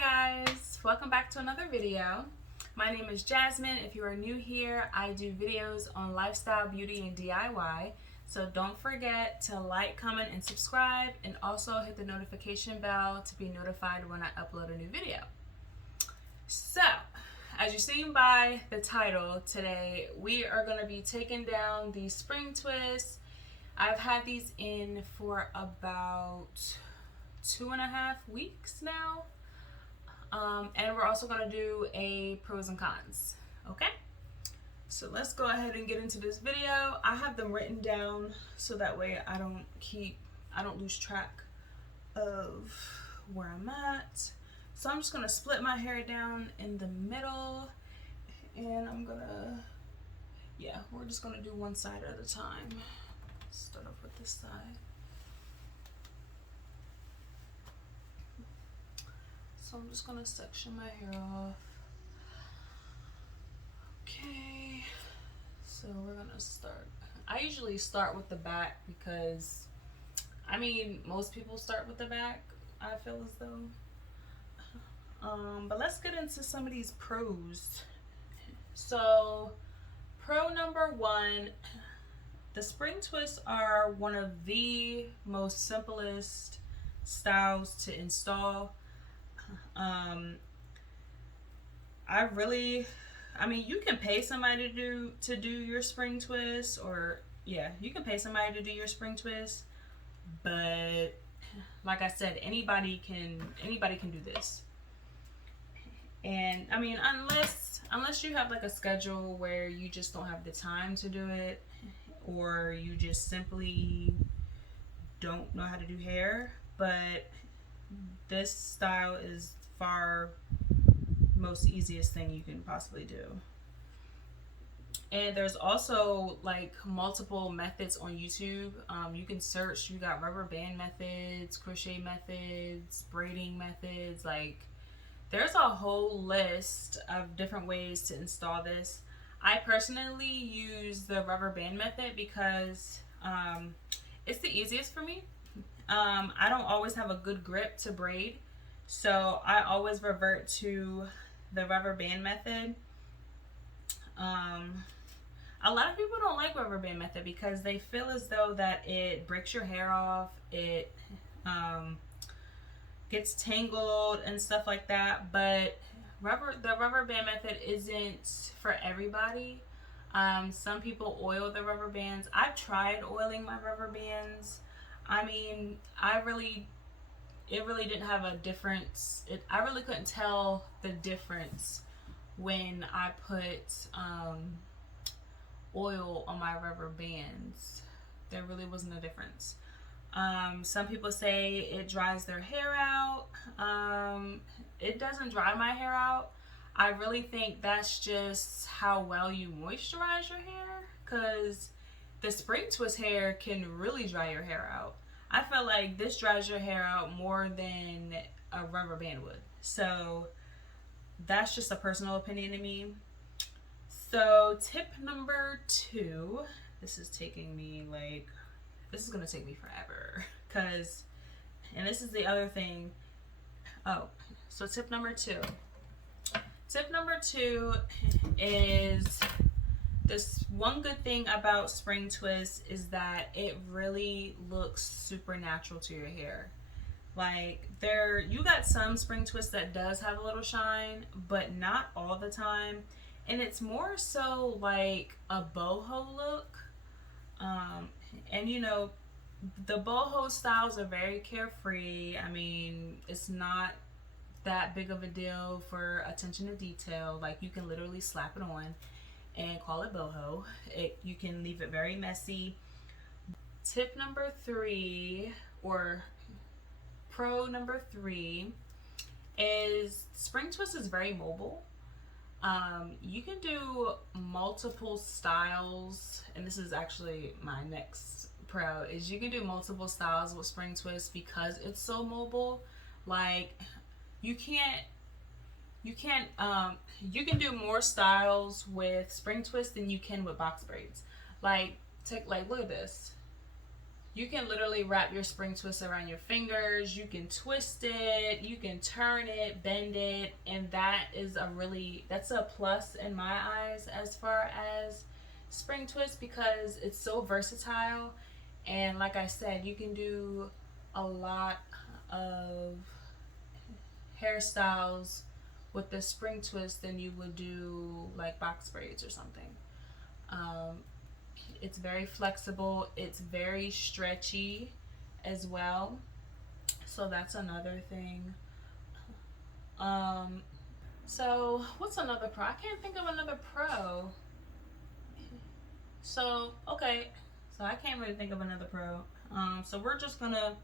Hi guys, welcome back to another video. My name is Jasmine. If you are new here, I do videos on lifestyle, beauty, and DIY. So don't forget to like, comment, and subscribe, and also hit the notification bell to be notified when I upload a new video. So, as you've seen by the title, today we are going to be taking down the spring twists. I've had these in for about 2.5 weeks now. And we're also going to do a pros and cons. Okay? So let's go ahead and get into this video. I have them written down so that way I don't lose track of where I'm at. So I'm just going to split my hair down in the middle, and we're just going to do one side at a time. Start off with this side. So I'm just gonna section my hair off. Okay, so we're gonna start. I usually start with the back because, most people start with the back, I feel as though. But let's get into some of these pros. So, pro number one, the spring twists are one of the most simplest styles to install. You can pay somebody to do your spring twist, or you can pay somebody to do your spring twist, but like I said, anybody can do this. And unless you have like a schedule where you just don't have the time to do it, or you just simply don't know how to do hair, but this style is far most easiest thing you can possibly do. And there's also like multiple methods on YouTube. You can search. You got rubber band methods, crochet methods, braiding methods. Like, there's a whole list of different ways to install this. I personally use the rubber band method because it's the easiest for me. I don't always have a good grip to braid, so I always revert to the rubber band method. A lot of people don't like rubber band method because they feel as though that it breaks your hair off, it gets tangled and stuff like that, but the rubber band method isn't for everybody. Some people oil the rubber bands. I've tried oiling my rubber bands. It really didn't have a difference. I really couldn't tell the difference when I put oil on my rubber bands. There really wasn't a difference. Some people say it dries their hair out. It doesn't dry my hair out. I really think that's just how well you moisturize your hair, because the spring twist hair can really dry your hair out. I feel like this dries your hair out more than a rubber band would. So that's just a personal opinion to me. So tip number two, this is going to take me forever, and this is the other thing. So tip number two. Tip number two is, this one good thing about spring twist is that it really looks super natural to your hair. Like, you got some spring twist that does have a little shine, but not all the time. And it's more so like a boho look. And the boho styles are very carefree. It's not that big of a deal for attention to detail. Like, you can literally slap it on and call it boho. You can leave it very messy. Tip number three, or pro number three, is spring twist is very mobile. You can do multiple styles, and this is actually my next pro, is you can do multiple styles with spring twist because it's so mobile. Like, you can do more styles with spring twist than you can with box braids. Look at this. You can literally wrap your spring twist around your fingers. You can twist it, you can turn it, bend it, and that's a plus in my eyes as far as spring twist, because it's so versatile. And like I said, you can do a lot of hairstyles with the spring twist than you would do like box braids or something. Um, it's very flexible, it's very stretchy as well. So that's another thing. Um, so what's another pro? I can't think of another pro. So okay, so I can't really think of another pro. So we're just gonna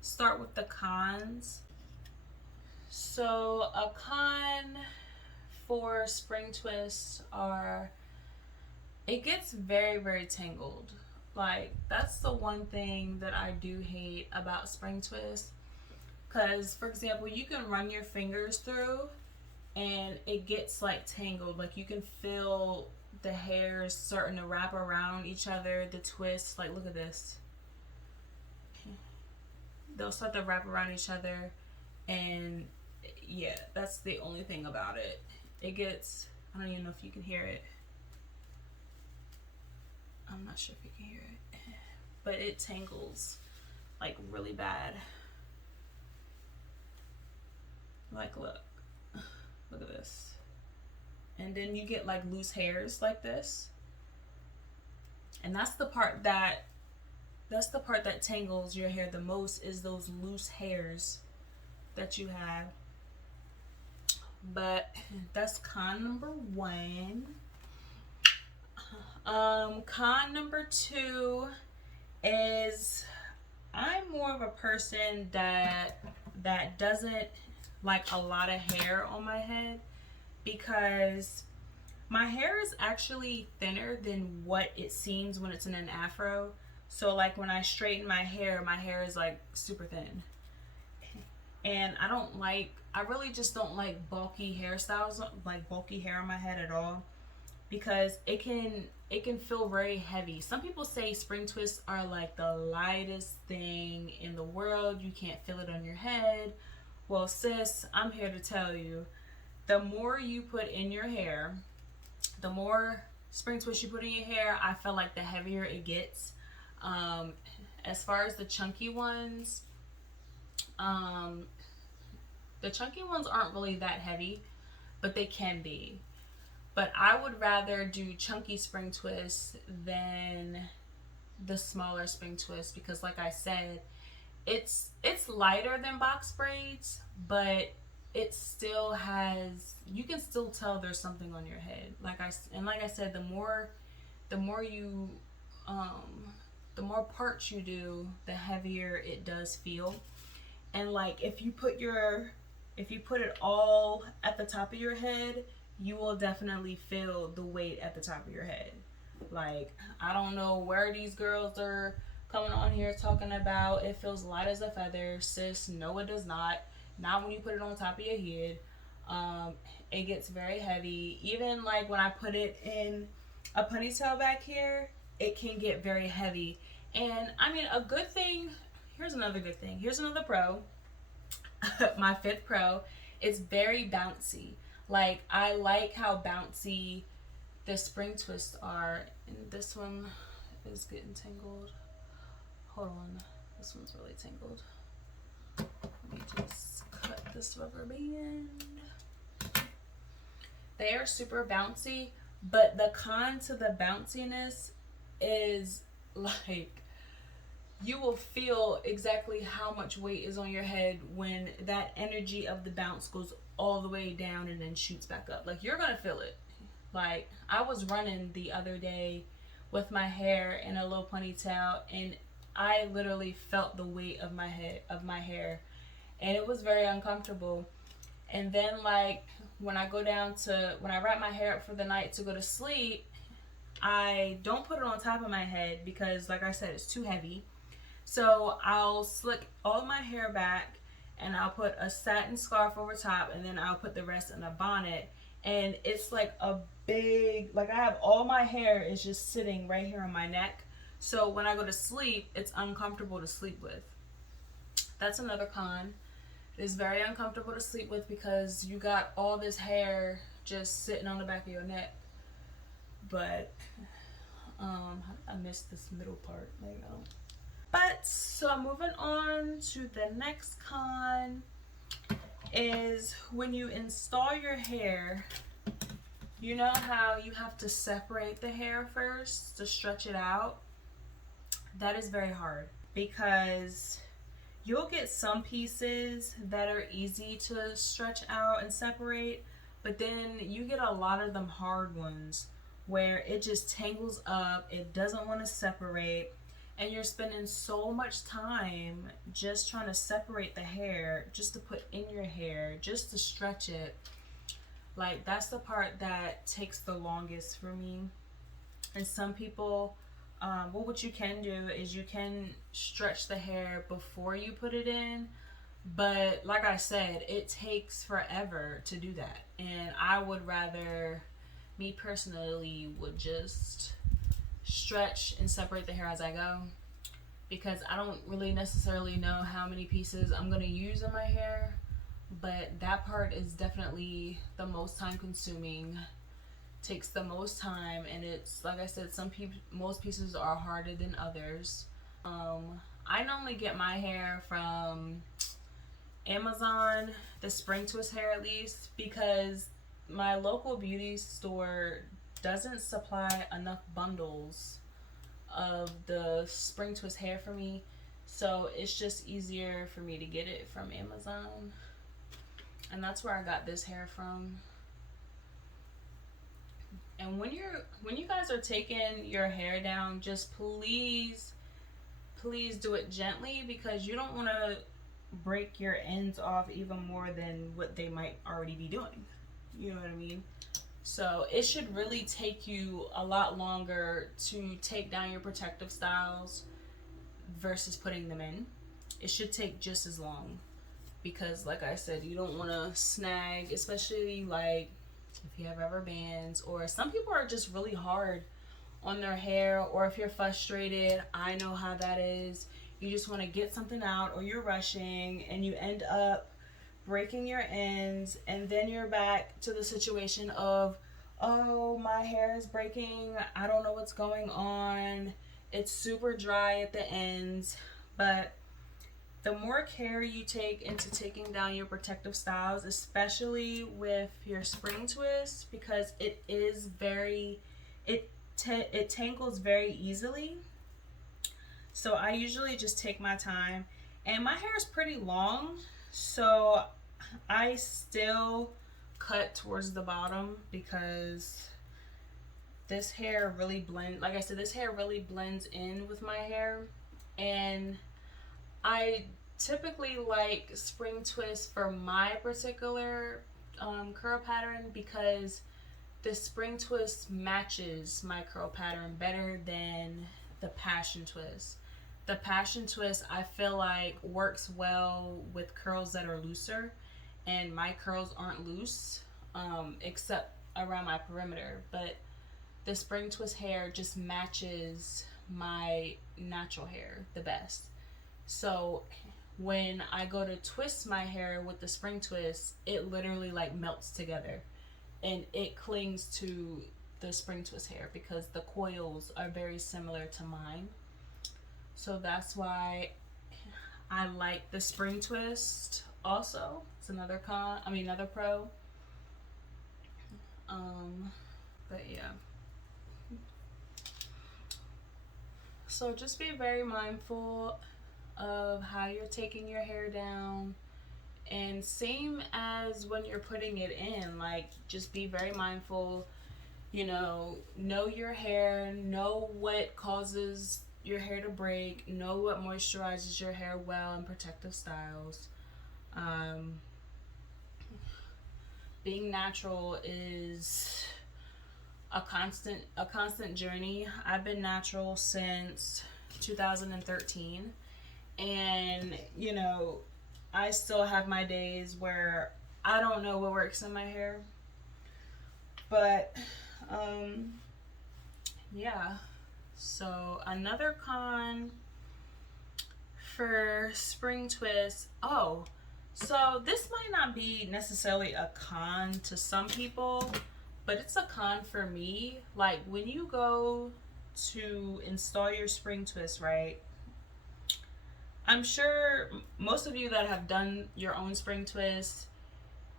start with the cons. So a con for spring twists are, it gets very, very tangled. Like, that's the one thing that I do hate about spring twists. Because, for example, you can run your fingers through and it gets like tangled. Like, you can feel the hairs starting to wrap around each other, the twists. Like, look at this. They'll start to wrap around each other. And yeah, that's the only thing about it. It gets, I don't even know if you can hear it. I'm not sure if you can hear it, but it tangles like really bad. Like, look at this. And then you get like loose hairs like this. And that's the part that tangles your hair the most, is those loose hairs that you have. But that's con number one. Con number two is, I'm more of a person that doesn't like a lot of hair on my head, because my hair is actually thinner than what it seems when it's in an afro. So like when I straighten my hair is like super thin. And I really just don't like bulky hairstyles, like bulky hair on my head at all, because it can feel very heavy. Some people say spring twists are like the lightest thing in the world. You can't feel it on your head. Well, sis, I'm here to tell you, the more you put in your hair, the more spring twists you put in your hair, I feel like the heavier it gets. As far as the chunky ones, the chunky ones aren't really that heavy, but they can be. But I would rather do chunky spring twists than the smaller spring twists, because like I said, it's lighter than box braids, but it still has, you can still tell there's something on your head. Like I said, the more you the more parts you do, the heavier it does feel. And like if you put it all at the top of your head, you will definitely feel the weight at the top of your head. Like, I don't know where these girls are coming on here talking about it feels light as a feather. Sis, no it does not. Not when you put it on top of your head. It gets very heavy. Even like when I put it in a ponytail back here, it can get very heavy. And I mean, a good thing, here's another good thing. Here's another pro. My fifth pro, it's very bouncy. Like, I like how bouncy the spring twists are. And this one is getting tangled. Hold on. This one's really tangled. Let me just cut this rubber band. They are super bouncy, but the con to the bounciness is like, you will feel exactly how much weight is on your head when that energy of the bounce goes all the way down and then shoots back up. Like, you're gonna feel it. Like, I was running the other day with my hair in a low ponytail, and I literally felt the weight of my hair, and it was very uncomfortable. And then like when I wrap my hair up for the night to go to sleep, I don't put it on top of my head because, like I said, it's too heavy. So I'll slick all my hair back and I'll put a satin scarf over top, and then I'll put the rest in a bonnet. And it's like a big, like I have all my hair is just sitting right here on my neck. So when I go to sleep, it's uncomfortable to sleep with. That's another con. It's very uncomfortable to sleep with because you got all this hair just sitting on the back of your neck. But I missed this middle part. There you go. But so moving on to the next con is when you install your hair, you know how you have to separate the hair first to stretch it out? That is very hard because you'll get some pieces that are easy to stretch out and separate, but then you get a lot of them hard ones where it just tangles up, it doesn't want to separate, and you're spending so much time just trying to separate the hair, just to put in your hair, just to stretch it. Like, that's the part that takes the longest for me. And some people, well, what you can do is you can stretch the hair before you put it in, but like I said, it takes forever to do that. And I would rather, me personally, would just stretch and separate the hair as I go, because I don't really necessarily know how many pieces I'm going to use in my hair, but that part is definitely the most time consuming, takes the most time, and it's like I said, most pieces are harder than others. I normally get my hair from Amazon, the spring twist hair at least, because my local beauty store doesn't supply enough bundles of the spring twist hair for me, so it's just easier for me to get it from Amazon, and that's where I got this hair from. And when you guys are taking your hair down, just please do it gently, because you don't want to break your ends off even more than what they might already be doing. You know what I mean? So it should really take you a lot longer to take down your protective styles versus putting them in. It should take just as long, because like I said, you don't want to snag, especially like if you have rubber bands, or some people are just really hard on their hair, or if you're frustrated, I know how that is. You just want to get something out, or you're rushing and you end up breaking your ends, and then you're back to the situation of, oh, my hair is breaking, I don't know what's going on, it's super dry at the ends. But the more care you take into taking down your protective styles, especially with your spring twist, because it is very, it tangles very easily. So I usually just take my time, and my hair is pretty long, so I still cut towards the bottom, because this hair really like I said, this hair really blends in with my hair. And I typically like spring twist for my particular curl pattern, because the spring twist matches my curl pattern better than the passion twist. The passion twist, I feel like, works well with curls that are looser, and my curls aren't loose, except around my perimeter. But the spring twist hair just matches my natural hair the best. So when I go to twist my hair with the spring twist, it literally like melts together, and it clings to the spring twist hair because the coils are very similar to mine. So that's why I like the spring twist also. It's another another pro. But yeah. So just be very mindful of how you're taking your hair down. And same as when you're putting it in, like, just be very mindful, know your hair, know what causes your hair to break, know what moisturizes your hair well in protective styles. Being natural is a constant journey. I've been natural since 2013, and I still have my days where I don't know what works in my hair, but yeah. So another con for spring twists. Oh, so this might not be necessarily a con to some people, but it's a con for me. Like when you go to install your spring twist, right? I'm sure most of you that have done your own spring twist,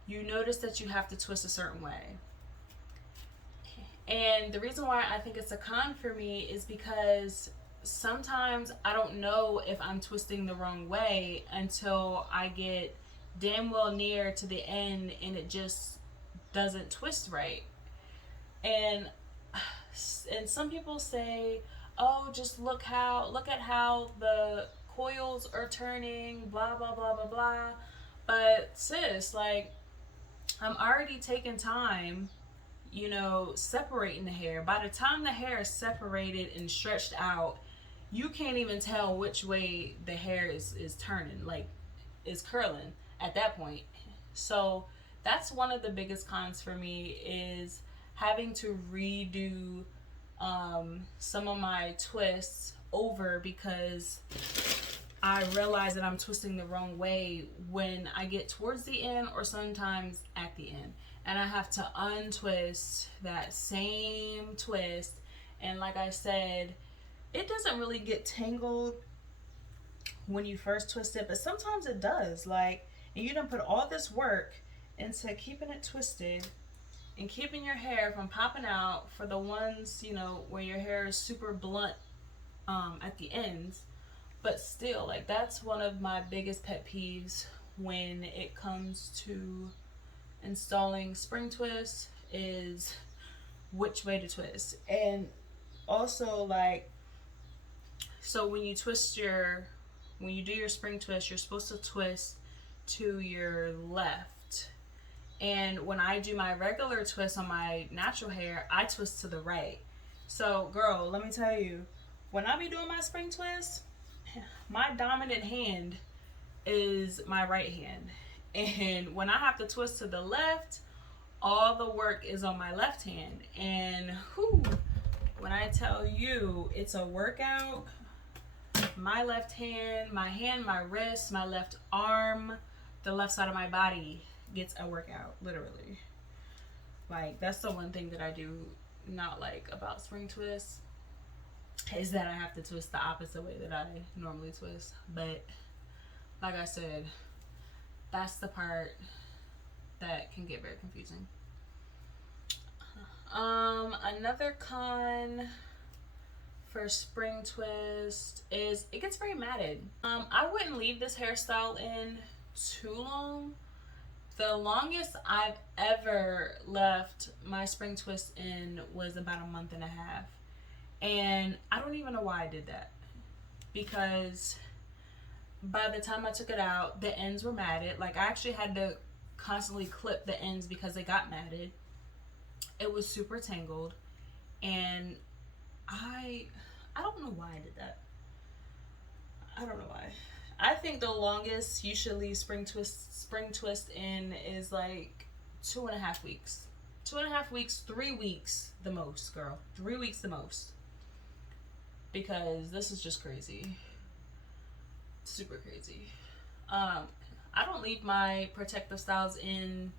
you notice that you have to twist a certain way. And the reason why I think it's a con for me is because sometimes I don't know if I'm twisting the wrong way until I get damn well near to the end and it just doesn't twist right. And some people say, "Oh, just look at how the coils are turning, blah blah blah blah blah." But sis, like I'm already taking time, separating the hair. By the time the hair is separated and stretched out, you can't even tell which way the hair is turning, like is curling at that point. So that's one of the biggest cons for me is having to redo some of my twists over because I realize that I'm twisting the wrong way when I get towards the end or sometimes at the end. And I have to untwist that same twist. And like I said, it doesn't really get tangled when you first twist it, but sometimes it does. Like, and you done put all this work into keeping it twisted and keeping your hair from popping out for the ones, where your hair is super blunt at the ends. But still, like, that's one of my biggest pet peeves when it comes to installing spring twists is which way to twist. And also, like, so when you do your spring twist, you're supposed to twist to your left. And when I do my regular twist on my natural hair, I twist to the right. So, girl, let me tell you, when I be doing my spring twist, my dominant hand is my right hand. And when I have to twist to the left, all the work is on my left hand. And when I tell you it's a workout, my left hand, my wrist, my left arm, the left side of my body gets a workout, literally. Like, that's the one thing that I do not like about spring twists is that I have to twist the opposite way that I normally twist. But like I said, that's the part that can get very confusing. Another con for spring twist is it gets very matted. I wouldn't leave this hairstyle in too long. The longest I've ever left my spring twist in was about a month and a half. And I don't even know why I did that. Because by the time I took it out, the ends were matted. Like, I actually had to constantly clip the ends because they got matted. It was super tangled. And I don't know why I did that. I don't know why. I think the longest you should leave spring twist in is like 2.5 weeks. 2.5 weeks, 3 weeks the most, girl. 3 weeks the most. Because this is just crazy. Super crazy. I don't leave my protective styles in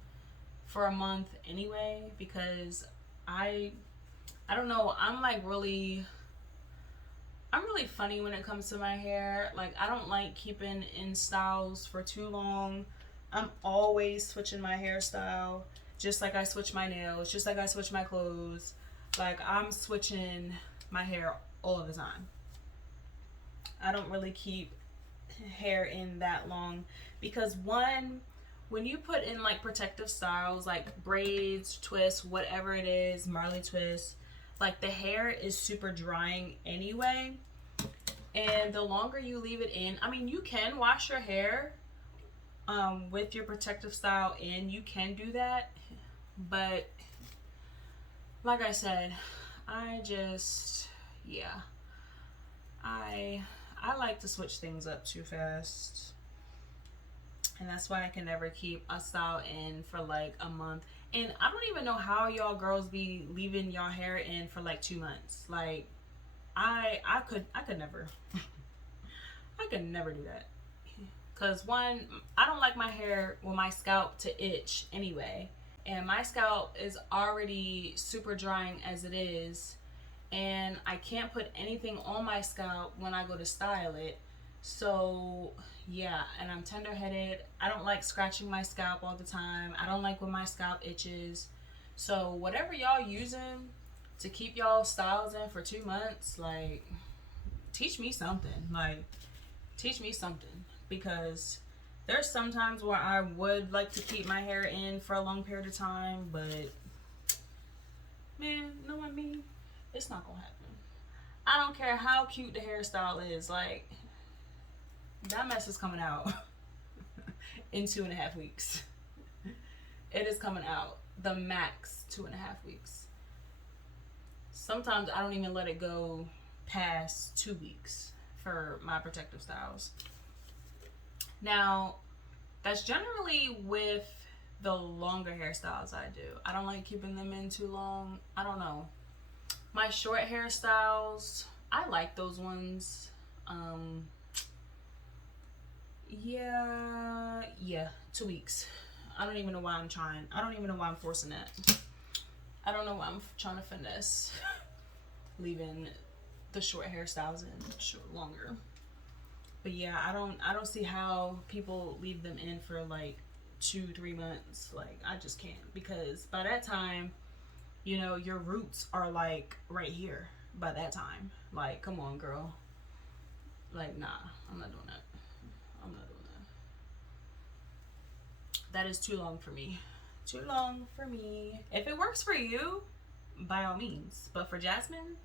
for a month anyway because I don't know, I'm really funny when it comes to my hair. Like, I don't like keeping in styles for too long. I'm always switching my hairstyle, just like I switch my nails, just like I switch my clothes. Like, I'm switching my hair all of the time. I don't really keep hair in that long because when you put in like protective styles like braids, twists, whatever it is, Marley twists, like the hair is super drying anyway. And the longer you leave it in, I mean, you can wash your hair with your protective style in, you can do that, but like I said, I like to switch things up too fast. And that's why I can never keep a style in for like a month. And I don't even know how y'all girls be leaving y'all hair in for like 2 months. Like, I could never. I could never do that. Cause one, I don't like my hair, well, my scalp to itch anyway. And my scalp is already super drying as it is. And I can't put anything on my scalp when I go to style it. So yeah, and I'm tender headed. I don't like scratching my scalp all the time. I don't like when my scalp itches. So whatever y'all using to keep y'all styles in for 2 months, like, teach me something. Like, teach me something. Because there's sometimes where I would like to keep my hair in for a long period of time, but man, know what I mean? It's not gonna happen. I don't care how cute the hairstyle is, like, that mess is coming out in 2.5 weeks. It is coming out the max 2.5 weeks. Sometimes I don't even let it go past 2 weeks for my protective styles. Now, that's generally with the longer hairstyles I do. I don't like keeping them in too long. I don't know. My short hairstyles, I like those ones. Yeah, 2 weeks. I don't even know why I'm trying. I don't even know why I'm forcing that. I don't know why I'm trying to finesse leaving the short hairstyles in longer. But yeah, I don't see how people leave them in for like 2-3 months. Like, I just can't, because by that time, you know, your roots are like right here by that time. Like, come on, girl. Like, nah, I'm not doing that. I'm not doing that. That is too long for me. Too long for me. If it works for you, by all means. But for Jasmine,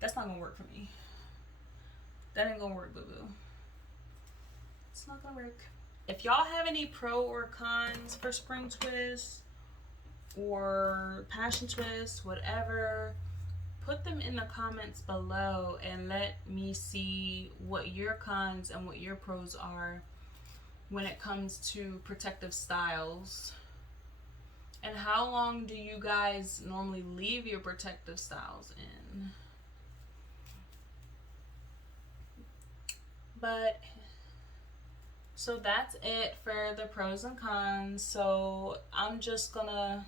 that's not gonna work for me. That ain't gonna work, boo-boo. It's not gonna work. If y'all have any pro or cons for spring twist or passion twist, whatever, put them in the comments below and let me see what your cons and what your pros are when it comes to protective styles. And how long do you guys normally leave your protective styles in? But so that's it for the pros and cons. So I'm just gonna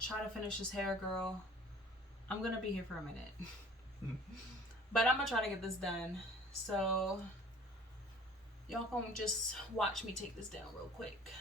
try to finish this hair, girl. I'm gonna be here for a minute. But I'm gonna try to get this done. So y'all gonna just watch me take this down real quick.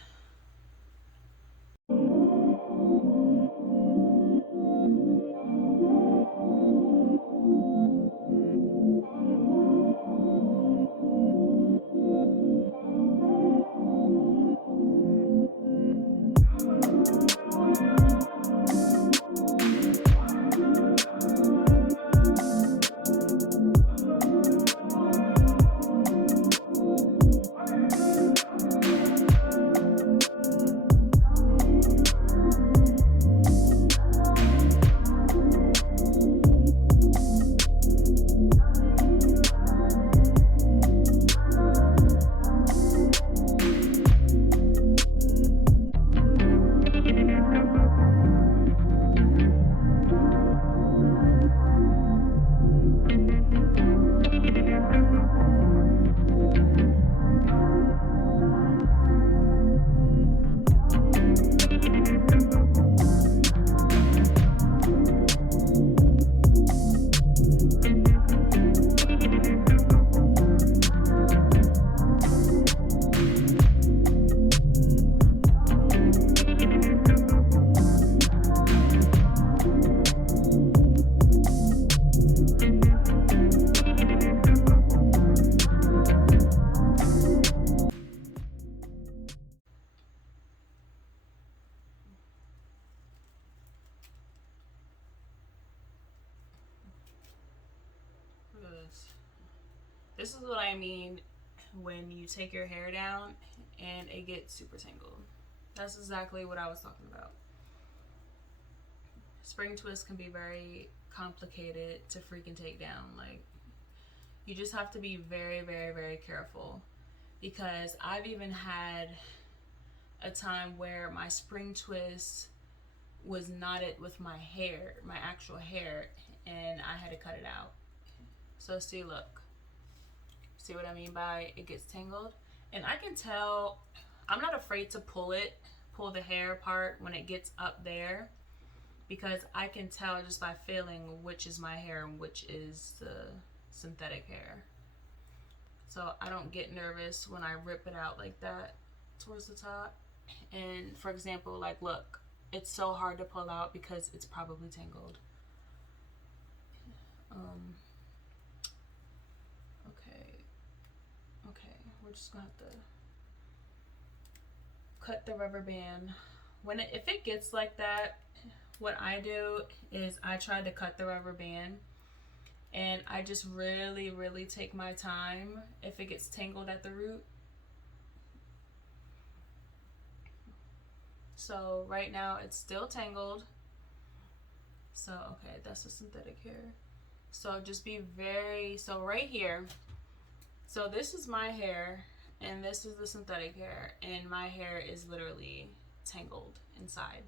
This is what I mean when you take your hair down and it gets super tangled. That's exactly what I was talking about. Spring twists can be very complicated to freaking take down. Like, you just have to be very, very, very careful, because I've even had a time where my spring twist was knotted with my hair, my actual hair, and I had to cut it out. So see, look, see what I mean by it gets tangled? And I can tell, I'm not afraid to pull the hair apart when it gets up there, because I can tell just by feeling which is my hair and which is the synthetic hair. So I don't get nervous when I rip it out like that towards the top. And for example, like look, it's so hard to pull out because it's probably tangled. Okay, we're just gonna have to cut the rubber band. If it gets like that, what I do is I try to cut the rubber band, and I just really take my time if it gets tangled at the root. So right now it's still tangled. So okay, that's the synthetic hair. So just be so right here, so this is my hair and this is the synthetic hair, and my hair is literally tangled inside.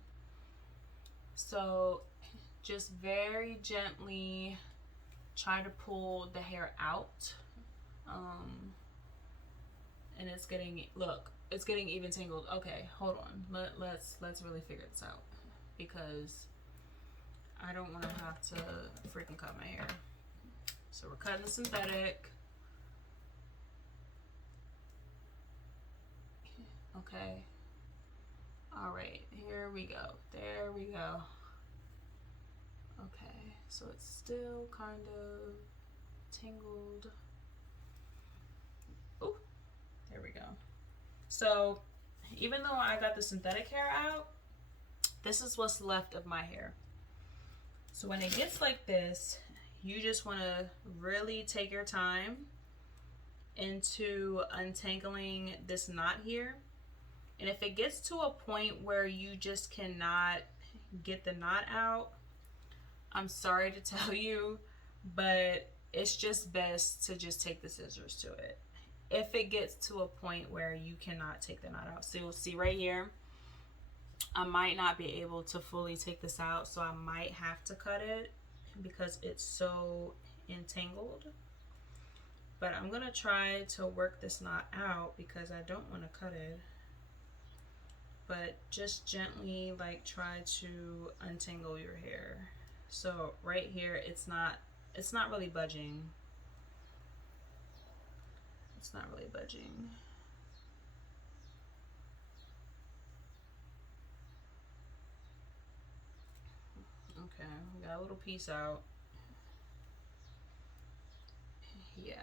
So just very gently try to pull the hair out. And it's getting, look, it's getting even tangled. Okay, hold on. Let's really figure this out, because I don't want to have to freaking cut my hair. So we're cutting the synthetic. Okay. All right, here we go. There we go. Okay, so it's still kind of tangled. Oh, there we go. So even though I got the synthetic hair out, this is what's left of my hair. So when it gets like this, you just want to really take your time into untangling this knot here. And if it gets to a point where you just cannot get the knot out, I'm sorry to tell you, but it's just best to just take the scissors to it. If it gets to a point where you cannot take the knot out. So you'll see right here, I might not be able to fully take this out, so I might have to cut it because it's so entangled. But I'm gonna try to work this knot out because I don't want to cut it. But just gently like try to untangle your hair. So right here, it's not really budging. It's not really budging. Okay, we got a little piece out. Yeah.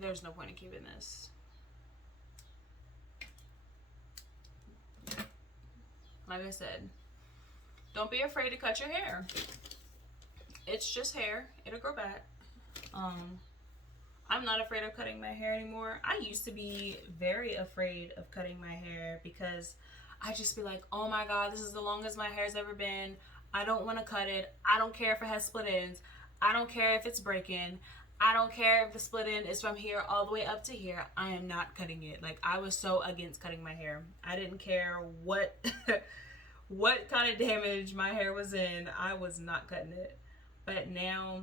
There's no point in keeping this. Like I said, don't be afraid to cut your hair. It's just hair. It'll grow back. I'm not afraid of cutting my hair anymore. I used to be very afraid of cutting my hair because I just be like, oh my God, this is the longest my hair's ever been. I don't want to cut it. I don't care if it has split ends. I don't care if it's breaking. I don't care if the split end is from here all the way up to here. I am not cutting it. Like, I was so against cutting my hair. I didn't care what what kind of damage my hair was in. I was not cutting it. But now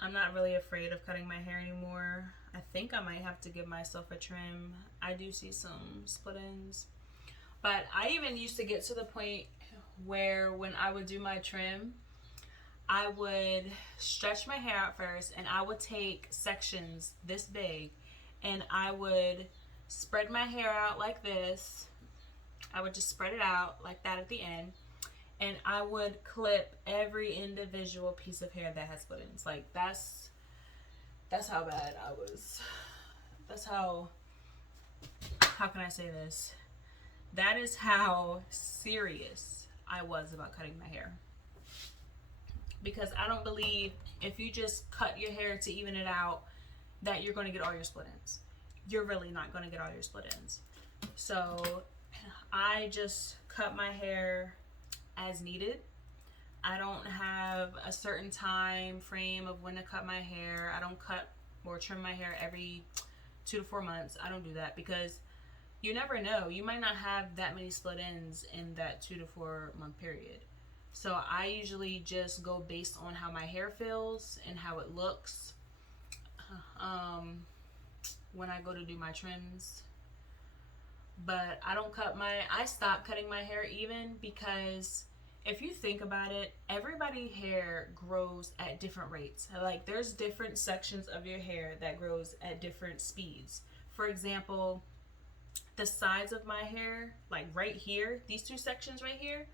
I'm not really afraid of cutting my hair anymore. I think I might have to give myself a trim. I do see some split ends. But I even used to get to the point where when I would do my trim, I would stretch my hair out first, and I would take sections this big, and I would spread my hair out like this. I would just spread it out like that at the end, and I would clip every individual piece of hair that has split ends. Like, that's how bad I was. That's how can I say this? That is how serious I was about cutting my hair. Because I don't believe if you just cut your hair to even it out that you're going to get all your split ends. You're really not going to get all your split ends. So I just cut my hair as needed. I don't have a certain time frame of when to cut my hair. I don't cut or trim my hair every 2 to 4 months. I don't do that because you never know. You might not have that many split ends in that 2 to 4 month period. So I usually just go based on how my hair feels and how it looks um, when I go to do my trims. But I stopped cutting my hair even because if you think about it, everybody's hair grows at different rates. Like there's different sections of your hair that grows at different speeds. For example, the sides of my hair, like right here, these two sections right here,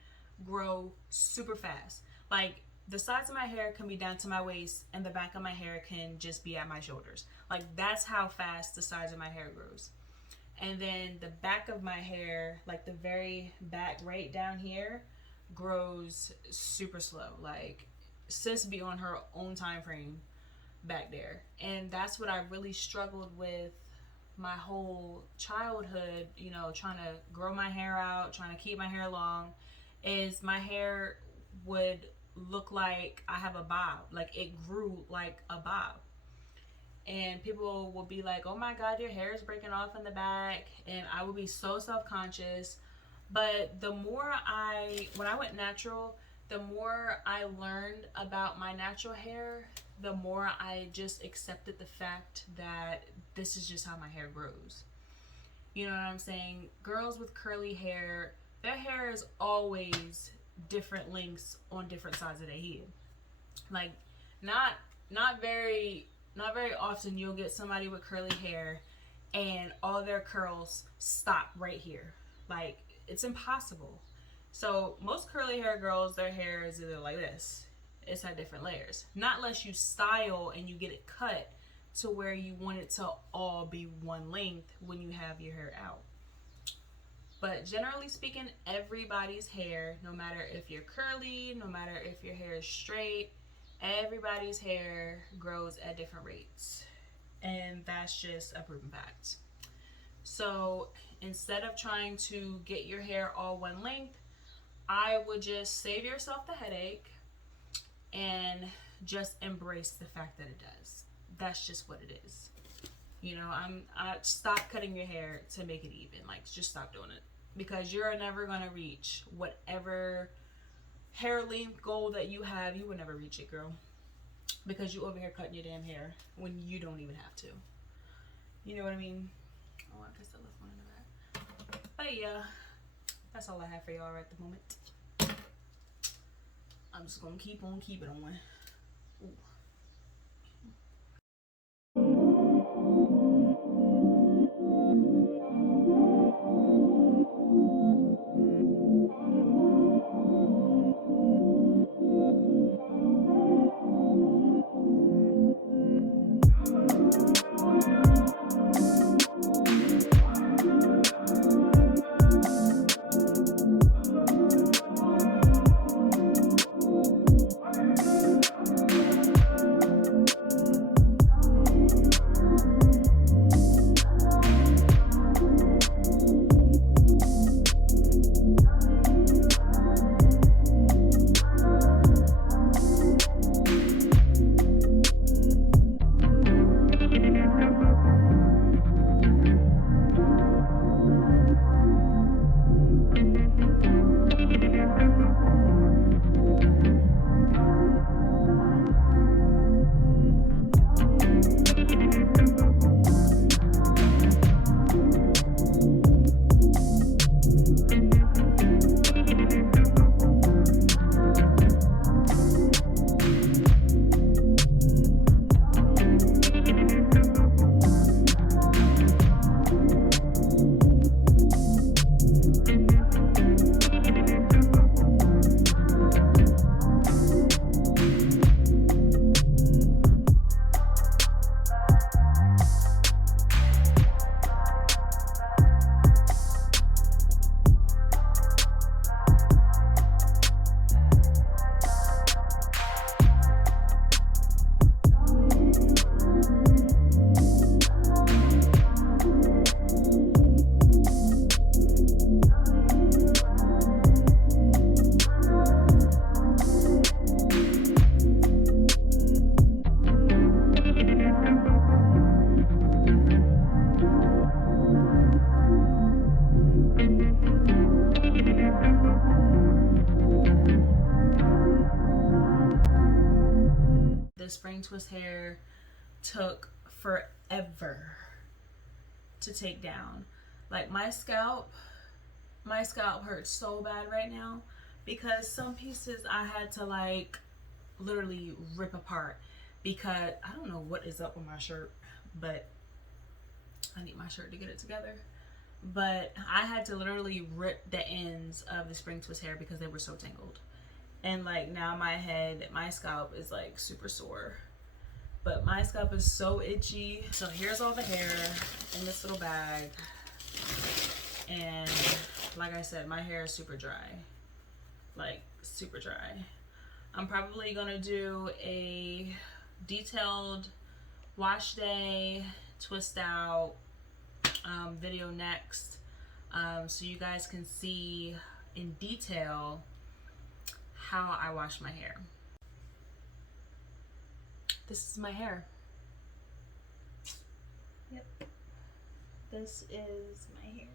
grow super fast. Like the sides of my hair can be down to my waist and the back of my hair can just be at my shoulders. Like that's how fast the sides of my hair grows. And then the back of my hair, like the very back right down here, grows super slow. Like sis be on her own time frame back there. And that's what I really struggled with my whole childhood, you know, trying to grow my hair out, trying to keep my hair long, is my hair would look like I have a bob. Like it grew like a bob. And people will be like, oh my God, your hair is breaking off in the back. And I would be so self-conscious. But when I went natural, the more I learned about my natural hair, the more I just accepted the fact that this is just how my hair grows. You know what I'm saying? Girls with curly hair, their hair is always different lengths on different sides of their head. Like not very often you'll get somebody with curly hair and all their curls stop right here. Like it's impossible. So most curly hair girls, their hair is either like this. It's had different layers. Not unless you style and you get it cut to where you want it to all be one length when you have your hair out. But generally speaking, everybody's hair, no matter if you're curly, no matter if your hair is straight, everybody's hair grows at different rates. And that's just a proven fact. So instead of trying to get your hair all one length, I would just save yourself the headache and just embrace the fact that it does. That's just what it is. You know, I stop cutting your hair to make it even. Like, just stop doing it. Because you're never going to reach whatever hair length goal that you have. You will never reach it, girl. Because you over here cutting your damn hair when you don't even have to. You know what I mean? Oh, I guess I left one in the back. But yeah, that's all I have for y'all right at the moment. I'm just gonna keep on keeping on. Ooh. the spring twist hair took forever to take down. Like my scalp hurts so bad right now because some pieces I had to like literally rip apart because I don't know what is up with my shirt, but I need my shirt to get it together. But I had to literally rip the ends of the spring twist hair because they were so tangled. And like now my scalp is like super sore. But my scalp is so itchy. So here's all the hair in this little bag. And like I said, my hair is super dry. Like super dry. I'm probably gonna do a detailed wash day, twist out video next, so you guys can see in detail how I wash my hair. This is my hair. Yep, this is my hair.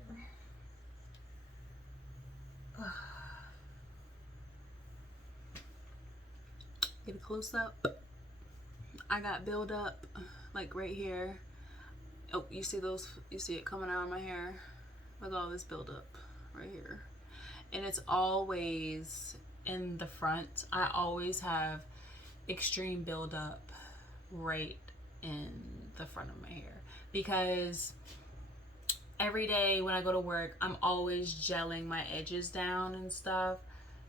Get a close up. I got build up like right here. Oh, you see those? You see it coming out of my hair? Look at all this buildup right here. And it's always in the front. I always have extreme buildup right in the front of my hair because every day when I go to work, I'm always gelling my edges down and stuff.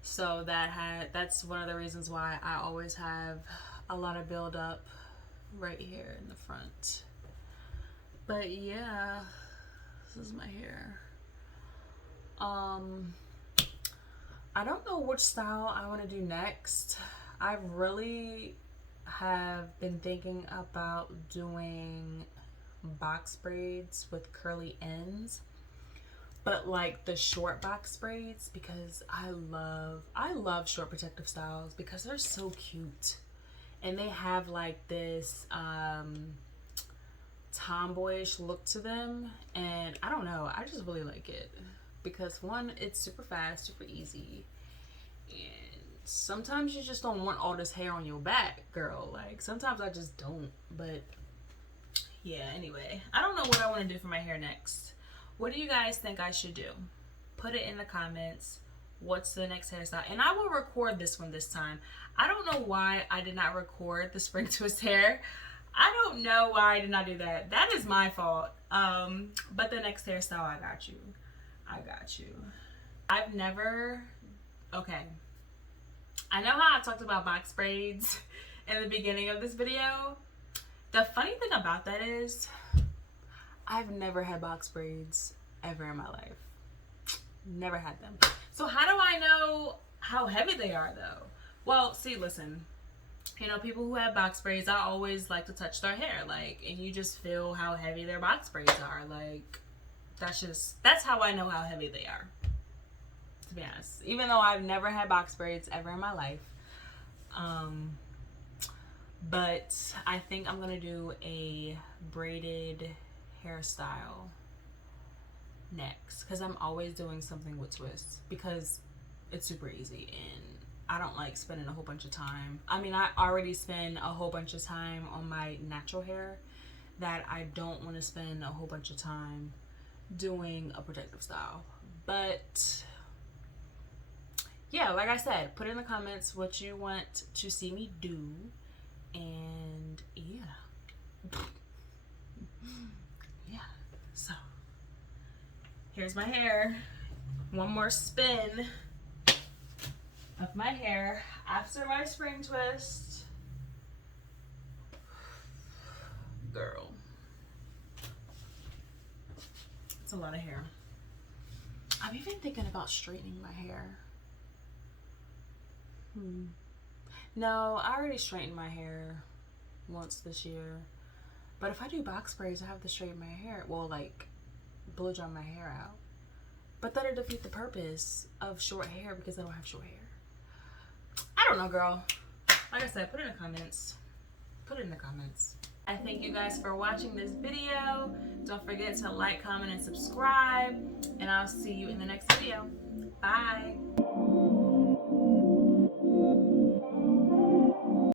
So that's one of the reasons why I always have a lot of buildup right here in the front. But yeah, this is my hair. I don't know which style I want to do next. I really have been thinking about doing box braids with curly ends, but like the short box braids because I love short protective styles because they're so cute and they have like this tomboyish look to them, and I don't know, I just really like it because one, it's super fast, super easy, and sometimes you just don't want all this hair on your back, girl. Like sometimes I just don't. But yeah, anyway, I don't know what I want to do for my hair next. What do you guys think I should do? Put it in the comments. What's the next hairstyle? And I will record this one this time. I don't know why I did not record the spring twist hair. I don't know why I did not do that. That is my fault. But the next hairstyle, I got you. I got you. I've never, okay. I know how I talked about box braids in the beginning of this video. The funny thing about that is I've never had box braids ever in my life. Never had them. So how do I know how heavy they are though? Well, see, listen. You know, people who have box braids, I always like to touch their hair, like, and you just feel how heavy their box braids are. Like, that's how I know how heavy they are, to be honest. Even though I've never had box braids ever in my life. But I think I'm gonna do a braided hairstyle next because I'm always doing something with twists because it's super easy and I don't like spending a whole bunch of time. I mean, I already spend a whole bunch of time on my natural hair that I don't want to spend a whole bunch of time doing a protective style. But yeah, like I said, put in the comments what you want to see me do. And yeah. Yeah. So here's my hair. One more spin of my hair after my spring twist. Girl, it's a lot of hair. I'm even thinking about straightening my hair. No, I already straightened my hair once this year, but if I do box braids I have to straighten my hair, well, like blow dry my hair out, but that'll defeat the purpose of short hair because I don't have short hair. I don't know, girl. Like I said, put it in the comments. Put it in the comments. I thank you guys for watching this video. Don't forget to like, comment, and subscribe. And I'll see you in the next video. Bye.